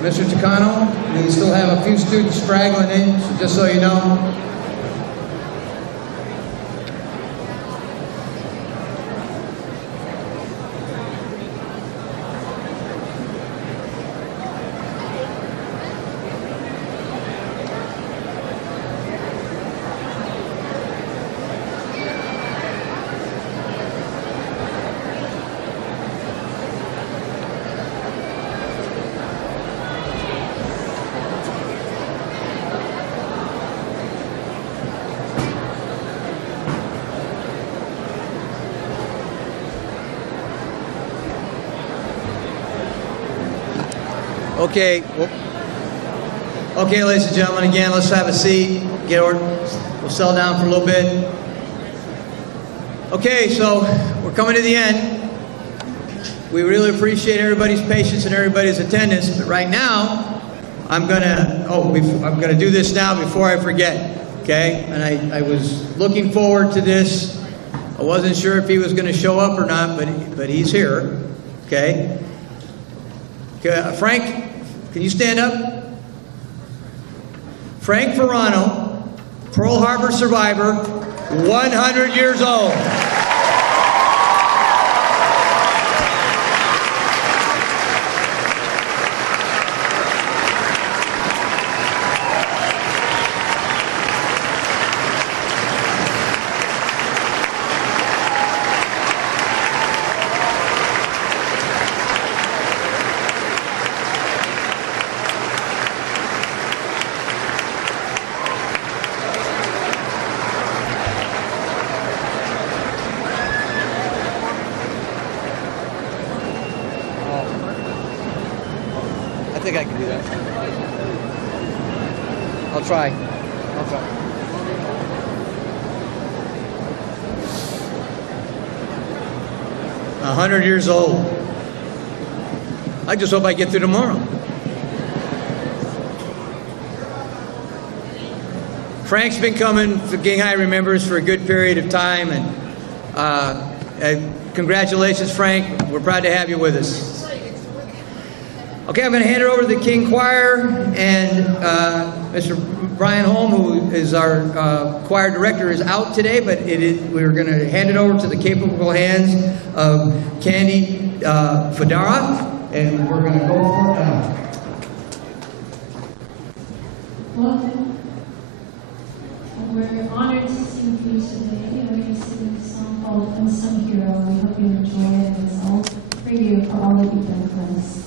Mr. Takano, we still have a few students straggling in, so just so you know. Okay, okay, ladies and gentlemen, again, let's have a seat. We'll settle down for a little bit. Okay, so we're coming to the end. We really appreciate everybody's patience and everybody's attendance. But right now, I'm gonna do this now before I forget. Okay, and I was looking forward to this. I wasn't sure if he was going to show up or not, but he's here. Okay. Frank, can you stand up? Frank Ferrano, Pearl Harbor survivor, 100 years old. I think I can do that. I'll try. 100 years old. I just hope I get through tomorrow. Frank's been coming to King High Remembers for a good period of time, and congratulations, Frank. We're proud to have you with us. Okay, I'm going to hand it over to the King Choir, and Mr. Brian Holm, who is our choir director, is out today, but we're going to hand it over to the capable hands of Candy Fedara, and we're going to go for it now. Welcome. We're honored to sing for you today. We're going to sing a song called Unsung Hero. We hope you enjoy it. It's all for you, for all that you've done for us.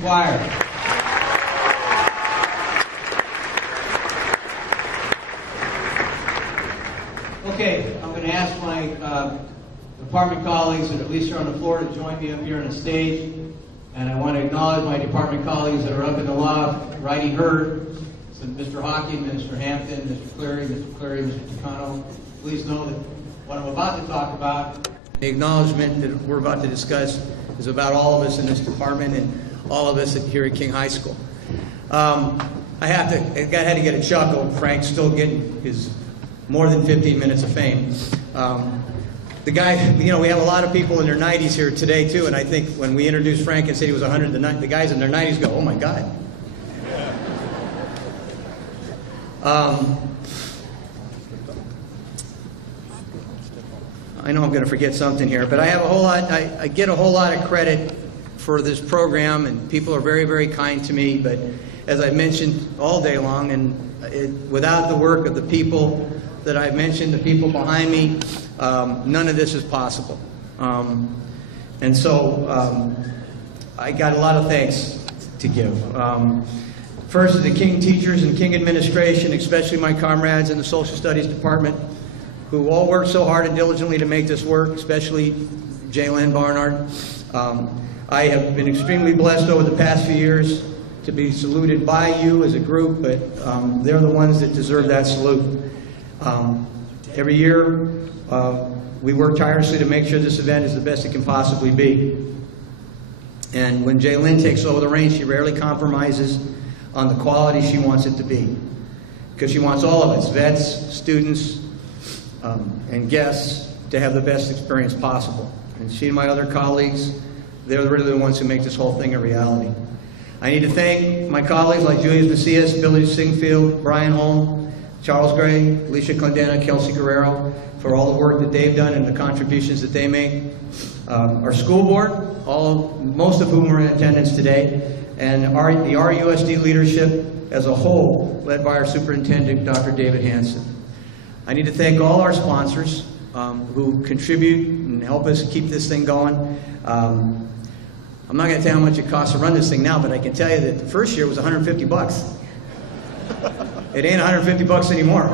Choir. Okay, I'm going to ask my department colleagues that at least are on the floor to join me up here on the stage. And I want to acknowledge my department colleagues that are up in the loft, riding herd. So Mr. Hawking, Mr. Hampton, Mr. Cleary, Mr. Tucano. Please know that what I'm about to talk about, the acknowledgement that we're about to discuss, is about all of us in this department and all of us here at King High School. I had to get a chuckle. Frank's still getting his more than 15 minutes of fame. The guy, we have a lot of people in their 90s here today too, and I think when we introduced Frank and said he was 100, the guys in their 90s go, "Oh my God." I know I'm going to forget something here, but I have a whole lot. I get a whole lot of credit for this program, and people are very, very kind to me. But as I mentioned all day long, and without the work of the people that I've mentioned, the people behind me, none of this is possible. And so I got a lot of thanks to give. First to the King teachers and King administration, especially my comrades in the Social Studies Department, who all worked so hard and diligently to make this work, especially Jalen Barnard. I have been extremely blessed over the past few years to be saluted by you as a group, but they're the ones that deserve that salute. Every year, we work tirelessly to make sure this event is the best it can possibly be. And when Jaylyn takes over the reins, she rarely compromises on the quality she wants it to be. Because she wants all of us, vets, students, and guests, to have the best experience possible. And she and my other colleagues, they're really the ones who make this whole thing a reality. I need to thank my colleagues like Julius Macias, Billy Singfield, Brian Holm, Charles Gray, Alicia Condena, Kelsey Guerrero, for all the work that they've done and the contributions that they make. Our school board, most of whom are in attendance today, and the RUSD leadership as a whole, led by our superintendent, Dr. David Hanson. I need to thank all our sponsors who contribute and help us keep this thing going. I'm not going to tell you how much it costs to run this thing now, but I can tell you that the first year was 150 bucks. It ain't 150 bucks anymore.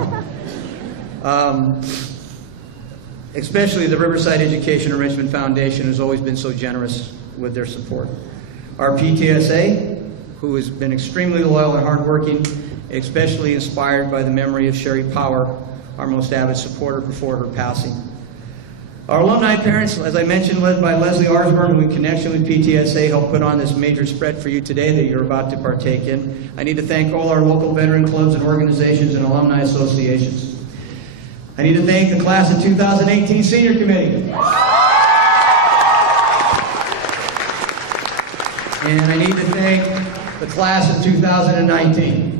Especially the Riverside Education Enrichment Foundation has always been so generous with their support. Our PTSA, who has been extremely loyal and hardworking, especially inspired by the memory of Sherry Power, our most avid supporter before her passing. Our alumni parents, as I mentioned, led by Leslie Arsburn, who in connection with PTSA helped put on this major spread for you today that you're about to partake in. I need to thank all our local veteran clubs and organizations and alumni associations. I need to thank the class of 2018 Senior Committee. And I need to thank the class of 2019.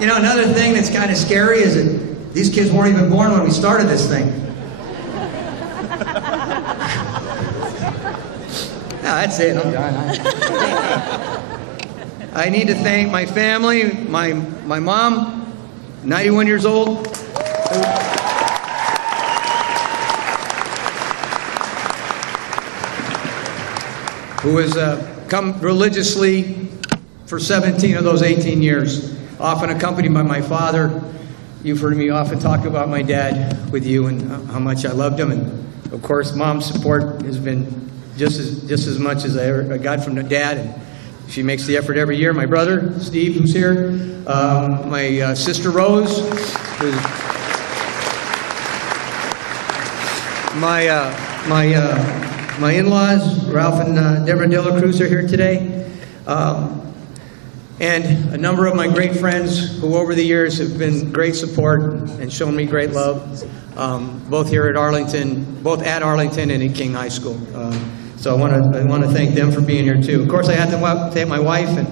You know, another thing that's kind of scary is that these kids weren't even born when we started this thing. No, that's it. I'm done. I need to thank my family, my mom, 91 years old, who has come religiously for 17 of those 18 years, often accompanied by my father. You've heard me often talk about my dad with you and how much I loved him. And of course, mom's support has been just as much as I got from the dad. And she makes the effort every year. My brother, Steve, who's here. My sister, Rose. Who's my in-laws, Ralph and Deborah De La Cruz, are here today. And a number of my great friends who over the years have been great support and shown me great love, both here at Arlington, both at Arlington and at King High School. So I want to thank them for being here too. Of course, I have to thank my wife, and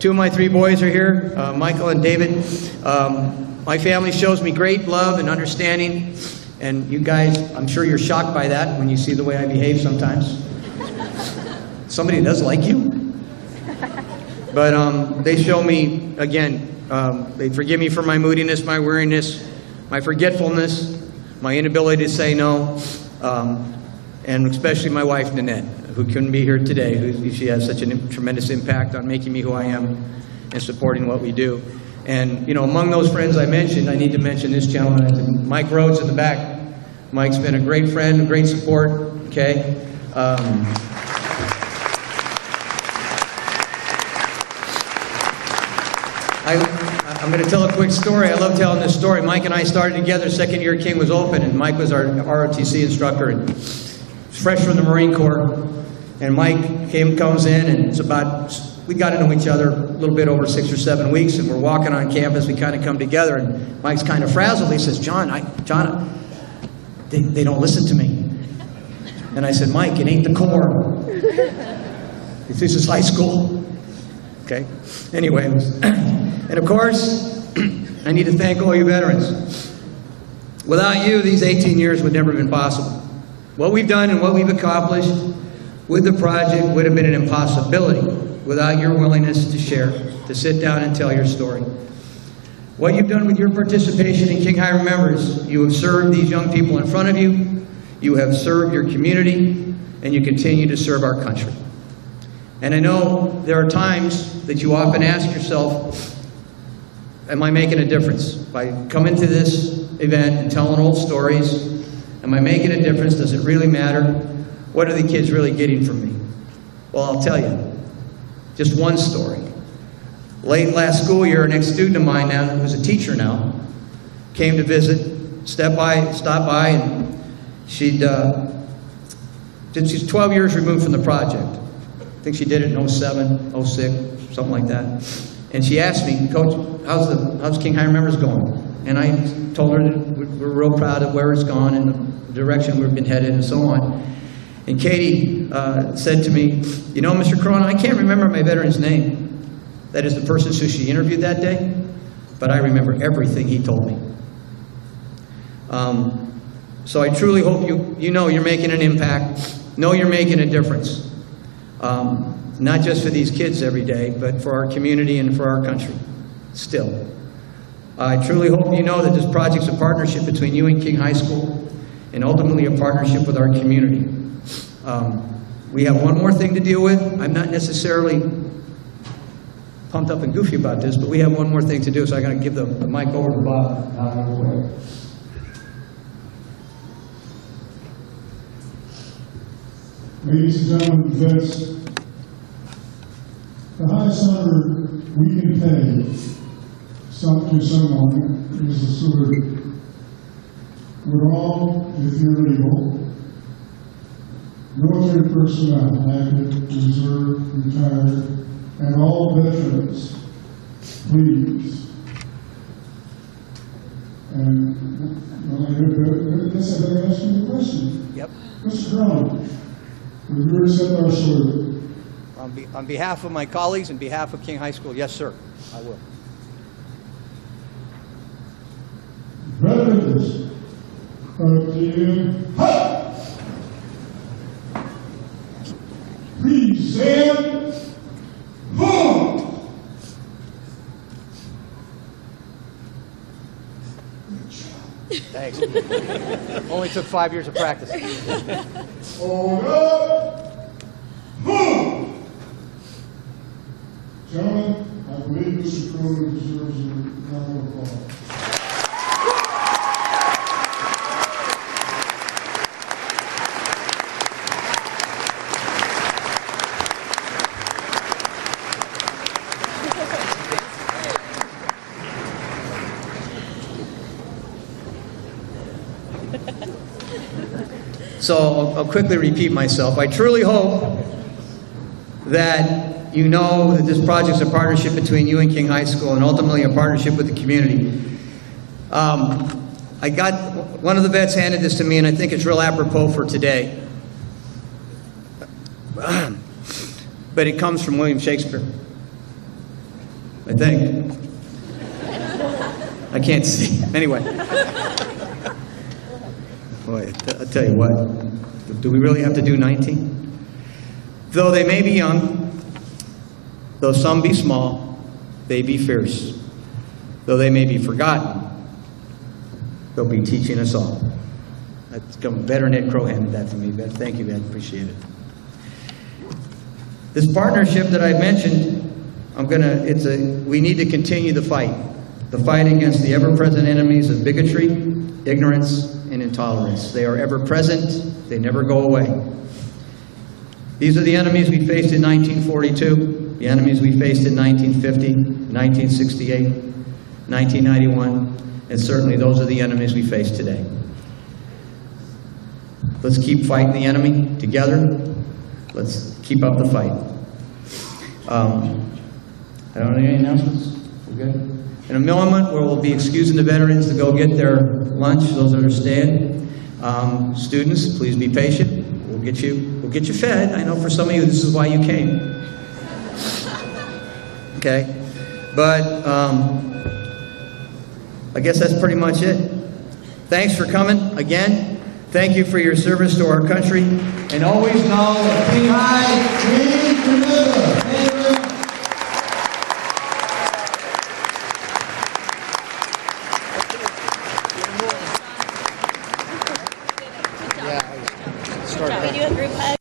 two of my three boys are here, Michael and David. My family shows me great love and understanding, and you guys, I'm sure you're shocked by that when you see the way I behave sometimes. Somebody does like you. But they show me, again, they forgive me for my moodiness, my weariness, my forgetfulness, my inability to say no, and especially my wife, Nanette, who couldn't be here today. She has such a tremendous impact on making me who I am and supporting what we do. And, you know, among those friends I mentioned, I need to mention this gentleman, Mike Rhodes in the back. Mike's been a great friend, a great support, okay? I'm going to tell a quick story. I love telling this story. Mike and I started together second year King was open, and Mike was our ROTC instructor, and fresh from the Marine Corps. And Mike comes in, and it's about, we got to know each other a little bit over 6 or 7 weeks, and we're walking on campus. We kind of come together, and Mike's kind of frazzled. He says, John, they don't listen to me. And I said, Mike, it ain't the Corps. This is high school. Okay? Anyway, and of course, I need to thank all you veterans. Without you, these 18 years would never have been possible. What we've done and what we've accomplished with the project would have been an impossibility without your willingness to share, to sit down and tell your story. What you've done with your participation in King High Remembers, you have served these young people in front of you, you have served your community, and you continue to serve our country. And I know there are times that you often ask yourself, am I making a difference? By coming to this event and telling old stories, am I making a difference? Does it really matter? What are the kids really getting from me? Well, I'll tell you, just one story. Late last school year, an ex-student of mine now, who's a teacher now, came to visit, stopped by, and she's 12 years removed from the project. I think she did it in 07, 06, something like that. And she asked me, Coach, how's King High Remembers going? And I told her that we're real proud of where it's gone and the direction we've been headed and so on. And Katie said to me, you know, Mr. Corona, I can't remember my veteran's name. That is the person who she interviewed that day, but I remember everything he told me. So I truly hope you know you're making an impact, know you're making a difference. Not just for these kids every day, but for our community and for our country, still. I truly hope you know that this project's a partnership between you and King High School, and ultimately a partnership with our community. We have one more thing to deal with. I'm not necessarily pumped up and goofy about this, but we have one more thing to do, so I'm going to give the mic over to Bob. Ladies and gentlemen, vets, the highest honor we can pay to someone is a salute. Would all, if you're able, military personnel, active, reserve, retired, and all veterans, please. And I guess I ask you a question. Yep. Mr. Corona, will you accept our salute? On behalf of my colleagues and behalf of King High School, yes, sir, I will. Veterans of King High, please stand home. Thanks. Only took 5 years of practice. Hold up. Move. Gentlemen, I believe Mr. Corona deserves a round of applause. So I'll quickly repeat myself. I truly hope that you know that this project is a partnership between you and King High School and ultimately a partnership with the community. I got, one of the vets handed this to me and I think it's real apropos for today. But it comes from William Shakespeare, I think. I can't see. Anyway. Boy, I'll tell you what, do we really have to do 19? Though they may be young, though some be small, they be fierce. Though they may be forgotten, they'll be teaching us all. That's veteran Ed Crohan did that for me. Thank you, Ed. Appreciate it. This partnership that I mentioned, we need to continue the fight against the ever-present enemies of bigotry, ignorance, and intolerance. They are ever present, they never go away. These are the enemies we faced in 1942, the enemies we faced in 1950, 1968, 1991, and certainly those are the enemies we face today. Let's keep fighting the enemy together. Let's keep up the fight. I don't have any announcements? We're good? In a moment, where we'll be excusing the veterans to go get their lunch, those that are staying. Students, please be patient. We'll get you fed. I know for some of you, this is why you came. Okay? But I guess that's pretty much it. Thanks for coming again. Thank you for your service to our country. And always know that King High remains forever. Can we do a group hug?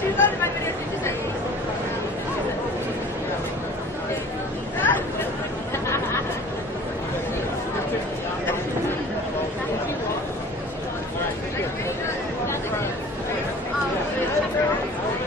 She's not in my video. She's like, Thank you.